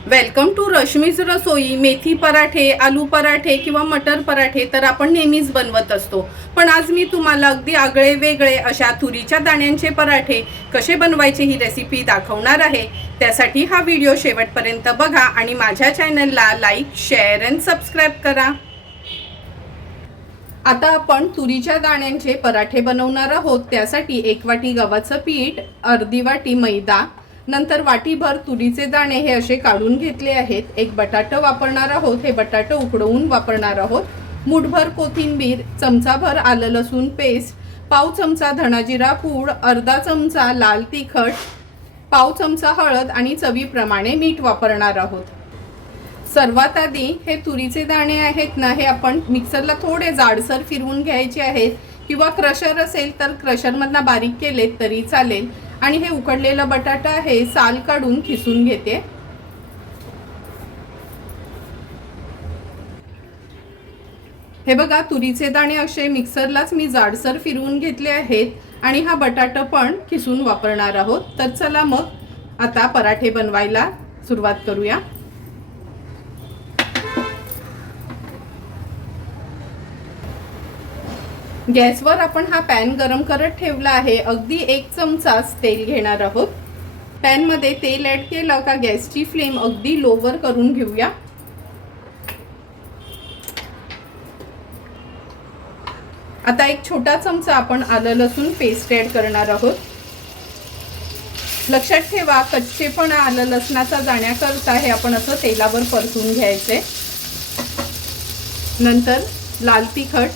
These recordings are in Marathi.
वेलकम टू रश्मीज रसोई। मेथी पराठे, आलू पराठे किंवा मटर पराठे तर आपण नेहमीच बनवत असतो, पण आज मी तुम्हाला अगदी आगळे वेगळे अशा तुरीच्या दाण्यांचे पराठे कसे बनवायचे ही रेसिपी दाखवणार आहे। त्यासाठी हा व्हिडिओ शेवटपर्यंत बघा आणि माझ्या चॅनलला लाईक, शेअर अँड सबस्क्राईब करा। आता आपण तुरीच्या दाण्यांचे पराठे बनवणार आहोत। त्यासाठी 1 वाटी गव्हाचं पीठ, अर्धी वाटी मैदा, नंतर वाटीभर तुरीचे दाणे हे असे काढून घेतले आहेत। एक बटाटा वापरणार आहोत, हे बटाटा उकडवून वापरणार आहोत। मुठभर कोथिंबीर, चमचाभर आलं लसूण पेस्ट, पाव चमचा धना जिरा पूड, अर्धा चमचा लाल तिखट, पाव चमचा हळद आणि चवीप्रमाणे मीठ वापरणार आहोत। सर्वात आधी हे तुरीचे दाणे आहेत ना, हे आपण मिक्सरला थोडे जाडसर फिरवून घ्यायचे आहेत, किंवा क्रशर असेल तर क्रशरमधनं बारीक केलेत तरी चालेल। आणि हे उकडलेला बटाटा आहे, साल काढून खिसून घेते। हे बघा, तुरीचे दाणे असे मिक्सरलाच मी जाडसर फिरवून घेतले आहेत आणि हा बटाटा पण खिसून वापरणार आहोत। तर चला मग आता पराठे बनवायला सुरुवात करूया। गॅसवर आपण हा पॅन गरम करत ठेवला आहे। अगदी 1 चमचाच तेल घेणार आहोत। पॅन मध्ये तेल ऍड केलं का गॅसची फ्लेम अगदी लोवर करून घेऊया। आता 1 छोटा चमचा आपण आलं लसूण पेस्ट ऍड करणार आहोत। लक्षात ठेवा, कच्चेपणा आलं लसणाचा जाण्याकरता हे आपण असं तेलावर परतून घ्यायचे। नंतर लाल तिखट,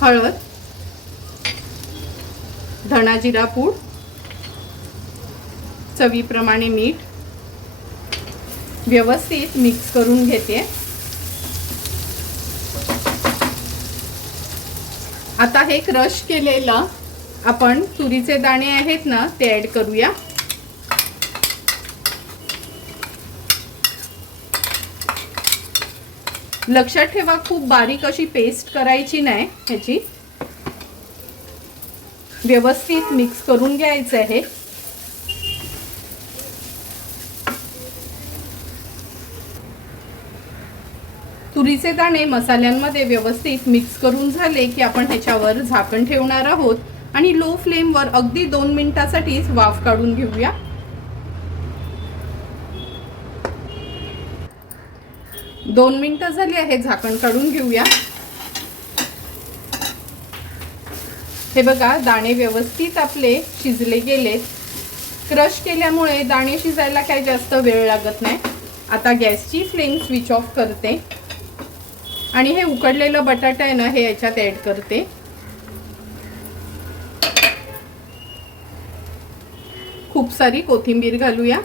हळद, धना जिरा पूड, चवीप्रमाणे मीठ व्यवस्थित मिक्स करून घेते। आता हे क्रश केलेलं आपण तुरीचे दाणे आहेत ना ते ऍड करूया। लक्षात ठेवा, खूप बारीक अशी पेस्ट करायची नाही, ह्याची व्यवस्थित मिक्स करून घ्यायचं आहे। तुरीचे दाणे मसाल्यांमध्ये व्यवस्थित मिक्स करून झाले की आपण ह्याच्यावर झाकण ठेवणार आहोत आणि लो फ्लेमवर अगदी 2 मिनिटांसाठीच वाफ काढून घेऊया। 2 मिनिटं झाली आहे, झाकण काढून घेऊया। हे बघा, दाणे व्यवस्थित आपले शिजले गेलेत। क्रश केल्यामुळे दाणे शिजायला काही जास्त वेळ लागत नाही। आता गॅसची फ्लेम स्विच ऑफ करते आणि हे उकडलेलं बटाटा आहे ना, हे याच्यात ऍड करते। खूप सारी कोथिंबीर घालूया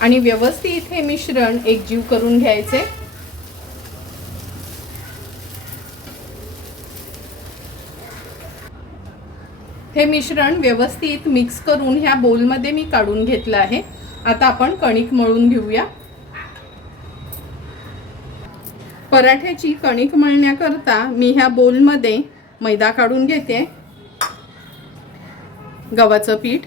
आणि व्यवस्थित हे मिश्रण एकजीव करून घ्यायचे। हे मिश्रण व्यवस्थित मिक्स करून ह्या बोलमध्ये मी काढून घेतलं आहे। आता आपण कणिक मळून घेऊया। पराठ्याची कणिक मळण्याकरता मी ह्या बोलमध्ये मैदा काढून घेते, गव्हाचं पीठ।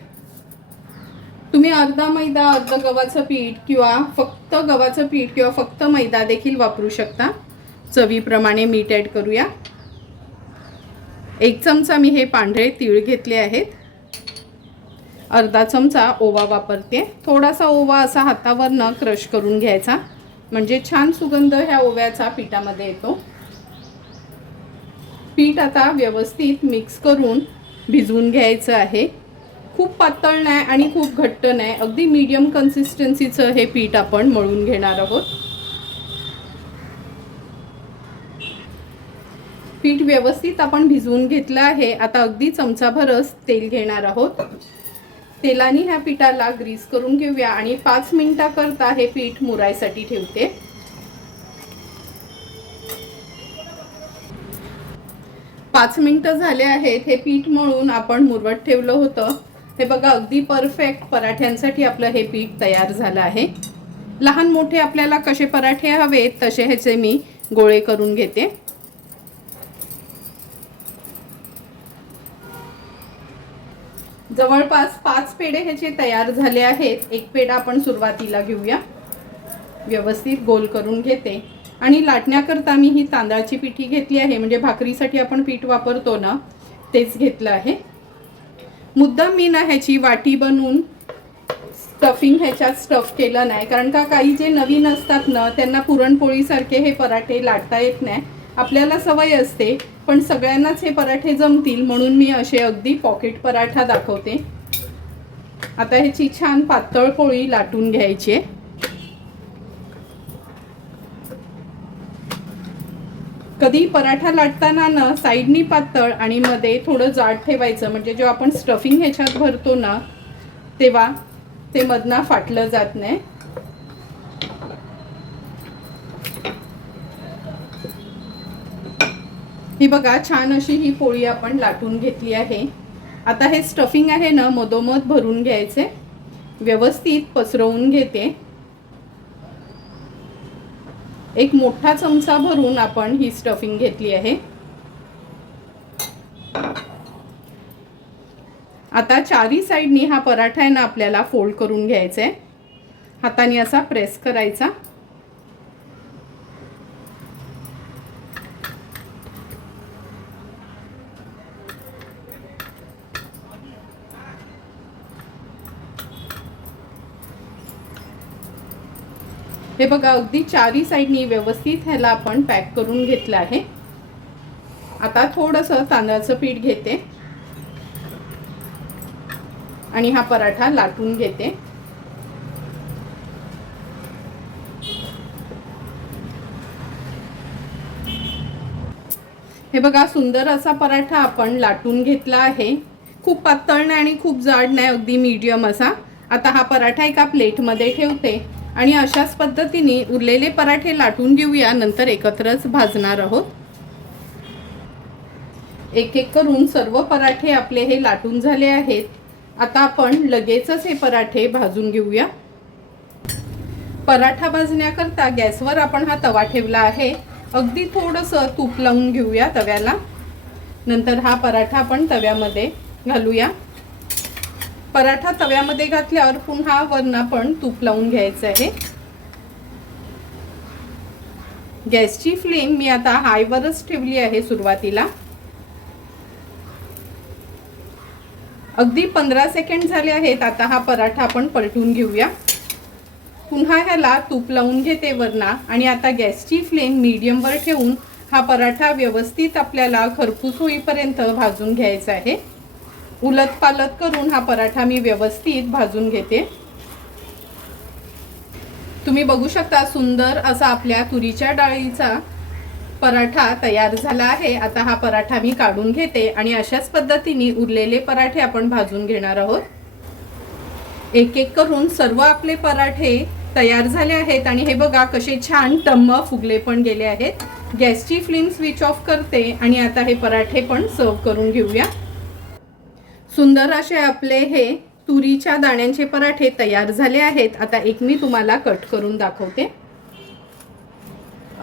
तुम्ही अर्धा मैदा, अर्ध गव्हाचं पीठ किंवा फक्त गव्हाचं पीठ किंवा फक्त मैदा देखील वापरू शकता। चवीप्रमाणे मीठ ऍड करूया। 1 चमचा मी हे पांढरे तीळ घेतले आहेत। अर्धा चमचा ओवा वापरते। थोडासा ओवा असा हातावर न क्रश करून घ्यायचा, म्हणजे छान सुगंध ह्या ओव्याचा पिठामध्ये येतो। पीठ आता व्यवस्थित मिक्स करून भिजवून घ्यायचं आहे। खूप पातळ नाही आणि खूप घट्ट नाही, अगदी मीडियम कन्सिस्टन्सीचं हे पीठ आपण मळून घेणार आहोत। पीठ व्यवस्थित आपण भिजवून घेतलं आहे। आता अगदी चमचाभरच तेल घेणार आहोत। तेलाने ह्या पिठाला ग्रीस करून घेऊया आणि 5 मिनिटाकरता हे पीठ मुरायसाठी ठेवते। पाच मिनिटं झाले आहेत। हे पीठ मळून आपण मुरवत ठेवलं होतं। हे बघा, अगदी परफेक्ट पराठ्यांसाठी आपलं हे पीठ तयार झालं आहे। लहान मोठे आपल्याला कसे पराठे हवेत तसे ह्याचे मी गोळे करून घेते। जवळपास 5 पेढे ह्याचे तयार झाले आहेत। एक पेढा आपण सुरुवातीला घेऊया, व्यवस्थित गोल करून घेते आणि लाटण्याकरता मी ही तांदळाची पिठी घेतली आहे, म्हणजे भाकरीसाठी आपण पीठ वापरतो ना तेच घेतलं आहे। मुद्दाम मी ना ह्याची वाटी बनवून स्टफिंग ह्याच्यात स्टफ केलं नाही, कारण का काही जे नवीन असतात ना त्यांना पुरणपोळीसारखे हे पराठे लाटता येत नाही। आपल्याला सवय असते, पण सगळ्यांनाच हे पराठे जमतील म्हणून मी असे अगदी पॉकेट पराठा दाखवते। आता ह्याची छान पातळ पोळी लाटून घ्यायची आहे। कधी पराठा लाटताना ना साईडनी पातळ आणि मध्ये थोडं जाड ठेवायचं, म्हणजे जेव्हा आपण स्टफिंग ह्याच्यात भरतो ना तेव्हा ते मधना फाटलं जात नाही। ही बघा छान अशी ही पोळी आपण लाटून घेतली आहे। आता हे स्टफिंग आहे ना मधोमध भरून घ्यायचे, व्यवस्थित पसरवून घेते। एक मोठा चमचा भरून आपण ही स्टफिंग घेतली आहे। आता चारी साइडनी हा पराठा आहे ना आपल्याला फोल्ड करून घ्यायचा आहे, हाताने असा प्रेस करायचा। हे बघा अगदी चारी साइडनी व्यवस्थित ह्याला आपण पॅक करून घेतलं आहे। आता थोडंसं तांदळाचं पीठ घेते आणि हा पराठा लाटून घेते। हे बघा सुंदर असा पराठा आपण लाटून घेतला आहे। खूप पातळ नाही आणि खूप जाड नाही, अगदी मीडियम असा। आता हा पराठा एका प्लेटमध्ये ठेवते आणि अशाच पद्धतीने उरलेले पराठे लाटून घेऊया, नंतर एकत्रच भाजणार आहोत। एक एक करून सर्व पराठे आपले हे लाटून झाले आहेत। आता आपण लगेचच हे पराठे भाजून घेऊया। पराठा भाजण्याकरता गॅसवर आपण हा तवा ठेवला आहे। अगदी थोडंसं तूप लावून घेऊया तव्याला, नंतर हा पराठा आपण तव्यामध्ये घालूया। पराठा तव्यामध्ये घातल्यावर पुन्हा वरून आपण तूप लावून घ्यायचं आहे। गॅसची फ्लेम मी आता हायवरच ठेवली आहे सुरुवातीला। अगदी 15 सेकंड झाले आहेत। आता हा पराठा आपण पलटून घेऊया, पुन्हा ह्याला तूप लावून घेते वरना आणि आता गॅसची फ्लेम मीडियमवर ठेवून हा पराठा व्यवस्थित आपल्याला खरपूस होईपर्यंत भाजून घ्यायचा आहे। उलट पालट करून हा पराठा मी व्यवस्थित भाजून घेते। तुम्ही बघू शकता सुंदर असा आपल्या तुरीच्या डाळीचा पराठा तयार झाला आहे। आता हा पराठा मी काढून घेते आणि अशाच पद्धतीने उरलेले पराठे आपण भाजून घेणार आहोत। एक एक करून सर्व आपले पराठे तयार झाले आहेत आणि हे बघा कसे छान टम्म फुगले पण गेले आहेत। गॅसची फ्लेम स्विच ऑफ करते आणि आता हे पराठे पण सर्व करून घेऊया। सुंदर असे आपले हे तुरीच्या दाण्यांचे पराठे तयार झाले आहेत। आता एक मी तुम्हाला कट करून दाखवते।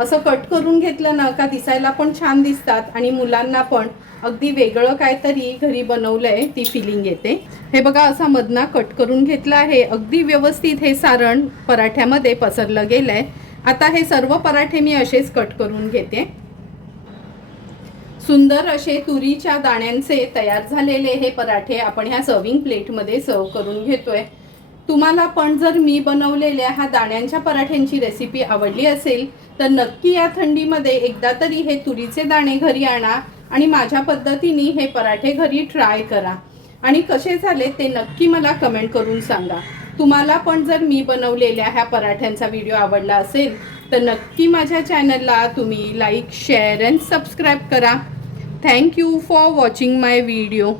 असं कट करून घेतलं ना का दिसायला पण छान दिसतात आणि मुलांना पण अगदी वेगळं काहीतरी घरी बनवलंय ती फिलिंग येते। हे बघा असा मधना कट करून घेतला आहे। अगदी व्यवस्थित हे सारण पराठ्यामध्ये पसरलं गेलंय। आता हे सर्व पराठे मी असेच कट करून घेते। सुंदर असे तुरीच्या दाण्यांचे तयार झालेले हे पराठे आपण ह्या सर्विंग प्लेटमध्ये सर्व करून घेतोय। तुम्हाला पण जर मी बनवलेल्या ह्या दाण्यांच्या पराठ्यांची रेसिपी आवडली असेल तर नक्की या थंडीमध्ये एकदा तरी हे तुरीचे दाणे घरी आणा आणि माझ्या पद्धतीने हे पराठे घरी ट्राय करा आणि कसे झाले ते नक्की मला कमेंट करून सांगा। तुम्हाला पण जर मी बनवलेल्या ह्या पराठ्यांचा व्हिडिओ आवडला असेल तर नक्की माझ्या चॅनलला तुम्ही लाईक, शेअर अँड सबस्क्राईब करा। Thank you for watching my video.